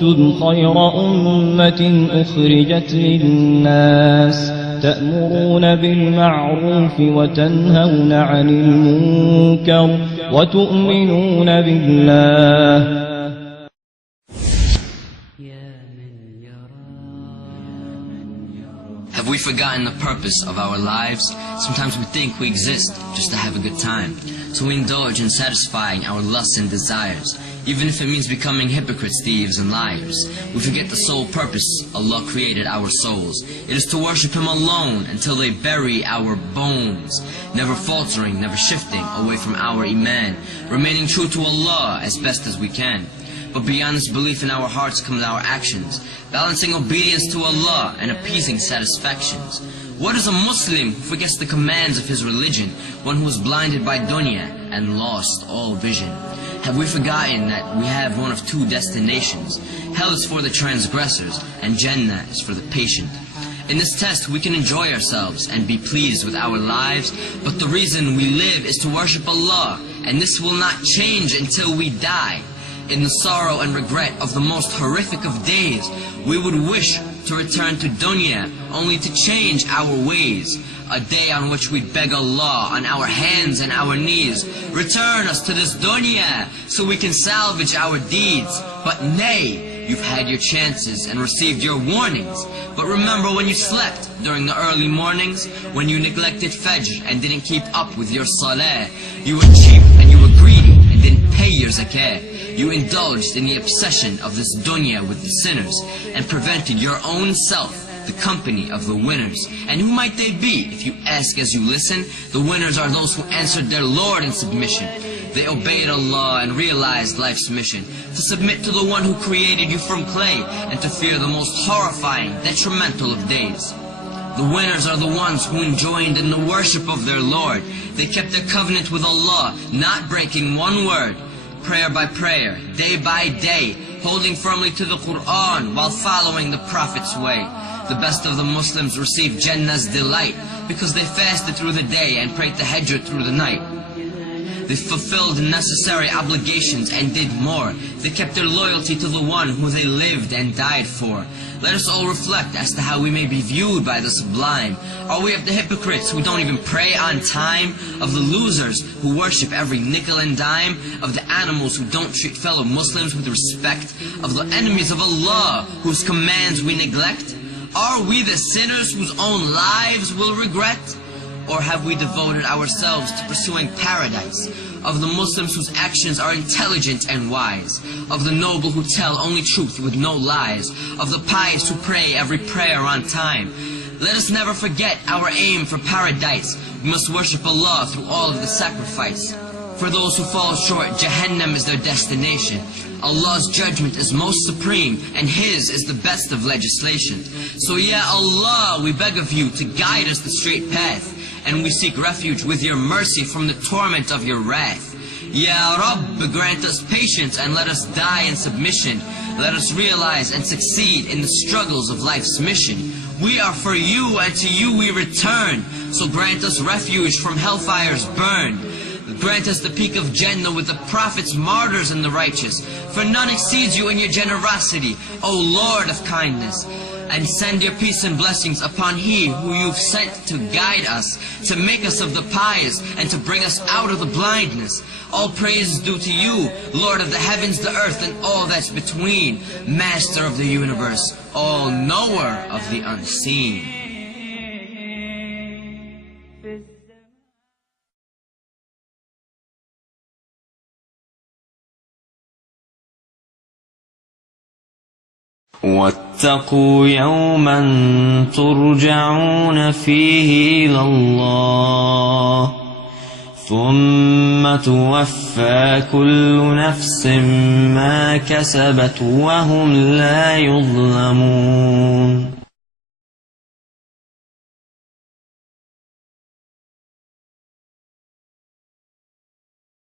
كنتم خير أمة أخرجت للناس تأمرون بالمعروف وتنهون عن المنكر وتؤمنون بالله. Have we forgotten the purpose of our lives? Sometimes we think we exist just to have a good time. So we indulge in satisfying our lusts and desires, even if it means becoming hypocrites, thieves, and liars. We forget the sole purpose Allah created our souls. It is to worship Him alone until they bury our bones, never faltering, never shifting away from our iman, remaining true to Allah as best as we can. But beyond this belief in our hearts comes our actions, balancing obedience to Allah and appeasing satisfactions. What is a Muslim who forgets the commands of his religion, one who is blinded by dunya and lost all vision? Have we forgotten that we have one of two destinations? Hell is for the transgressors, and Jannah is for the patient. In this test we can enjoy ourselves and be pleased with our lives, but the reason we live is to worship Allah, and this will not change until we die. In the sorrow and regret of the most horrific of days, we would wish to return to dunya only to change our ways. A day on which we beg Allah on our hands and our knees, return us to this dunya so we can salvage our deeds. But nay, you've had your chances and received your warnings. But remember when you slept during the early mornings, when you neglected Fajr and didn't keep up with your salah. You were cheap and you were greedy and didn't pay your zakah. You indulged in the obsession of this dunya with the sinners and prevented your own self the company of the winners. And who might they be? If you ask as you listen, the winners are those who answered their Lord in submission. They obeyed Allah and realized life's mission, to submit to the one who created you from clay and to fear the most horrifying, detrimental of days. The winners are the ones who joined in the worship of their Lord. They kept their covenant with Allah, not breaking one word. Prayer by prayer, day by day, holding firmly to the Qur'an while following the Prophet's way. The best of the Muslims received Jannah's delight because they fasted through the day and prayed tahajjud through the night. They fulfilled necessary obligations and did more. They kept their loyalty to the one who they lived and died for. Let us all reflect as to how we may be viewed by the sublime. Are we of the hypocrites who don't even pray on time? Of the losers who worship every nickel and dime? Of the animals who don't treat fellow Muslims with respect? Of the enemies of Allah whose commands we neglect? Are we the sinners whose own lives will regret? Or have we devoted ourselves to pursuing paradise? Of the Muslims whose actions are intelligent and wise? Of the noble who tell only truth with no lies? Of the pious who pray every prayer on time? Let us never forget our aim for paradise. We must worship Allah through all of the sacrifice. For those who fall short, Jahannam is their destination. Allah's judgment is most supreme, and His is the best of legislation. So Ya Allah, we beg of you to guide us the straight path, and we seek refuge with your mercy from the torment of your wrath. Ya Rabb, grant us patience and let us die in submission. Let us realize and succeed in the struggles of life's mission. We are for you and to you we return, so grant us refuge from hellfire's burn. Grant us the peak of Jannah with the prophets, martyrs, and the righteous. For none exceeds you in your generosity, O Lord of kindness. And send your peace and blessings upon He who you've sent to guide us, to make us of the pious, and to bring us out of the blindness. All praise is due to you, Lord of the heavens, the earth, and all that's between, Master of the universe, all-knower of the unseen. واتقوا يوما ترجعون فيه إلى الله ثم توفى كل نفس ما كسبت وهم لا يظلمون.